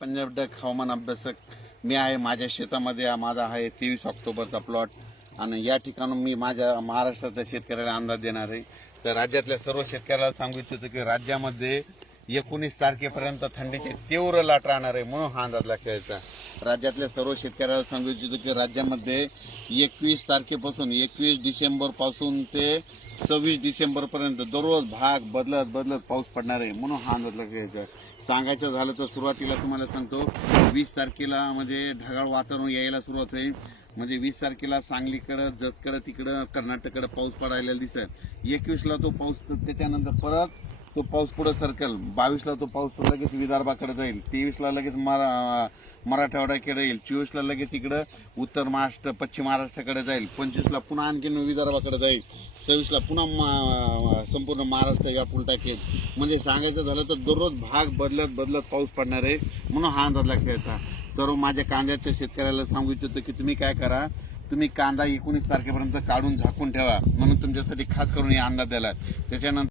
Punjab duck हवामान अभ्यासक मी आहे माझ्या शेतामध्ये माझा आहे तेवीस ऑक्टोबरचा प्लॉट आणि या ठिकाणून मी माझ्या महाराष्ट्राच्या शेतकऱ्याला अंदाज देणार आहे. तर राज्यातल्या सर्व शेतकऱ्याला सांगू इच्छितो की राज्यामध्ये एकोणीस तारखेपर्यंत थंडीची तीव्र लाट राहणार आहे म्हणून हा अंदाज लक्षात घ्यायचा राज्यातल्या सर्व शेतकऱ्याला सांगू इच्छितो की राज्यामध्ये एकवीस तारखेपासून एकवीस डिसेंबरपासून ते सव्वीस डिसेंबरपर्यंत दररोज भाग बदलत बदलत पाऊस पडणार आहे म्हणून हा अंदाज लक्षात घ्यायचा सांगायचं झालं तर सुरुवातीला तुम्हाला सांगतो वीस तारखेला म्हणजे ढगाळ वातावरण यायला सुरुवात होईल. म्हणजे वीस तारखेला सांगलीकडं जतकडं तिकडं कर्नाटककडं पाऊस पडायला दिसत. एकवीसला तो पाऊस त्याच्यानंतर परत तो पाऊस पुढे सरकेल. बावीसला तो पाऊस लगेच विदर्भाकडे जाईल. तेवीसला लगेच मरा मराठवाड्याकडे येईल. चोवीसला लगेच इकडं उत्तर महाराष्ट्र पश्चिम महाराष्ट्राकडे जाईल. पंचवीसला पुन्हा आणखीन विदर्भाकडे जाईल. सव्वीसला पुन्हा मा- संपूर्ण महाराष्ट्र या पुलटा खेळ. म्हणजे सांगायचं झालं तर दररोज भाग बदलत बदलत पाऊस पडणार आहे म्हणून हा अंदाज लक्षात येता. सर्व माझ्या कांद्याच्या शेतकऱ्याला सांगू इच्छितो की तुम्ही काय करा तुम्ही कांदा एकोणीस तारखेपर्यंत काढून झाकून ठेवा म्हणून तुमच्यासाठी खास करून हे अंदाज दिला. त्याच्यानंतर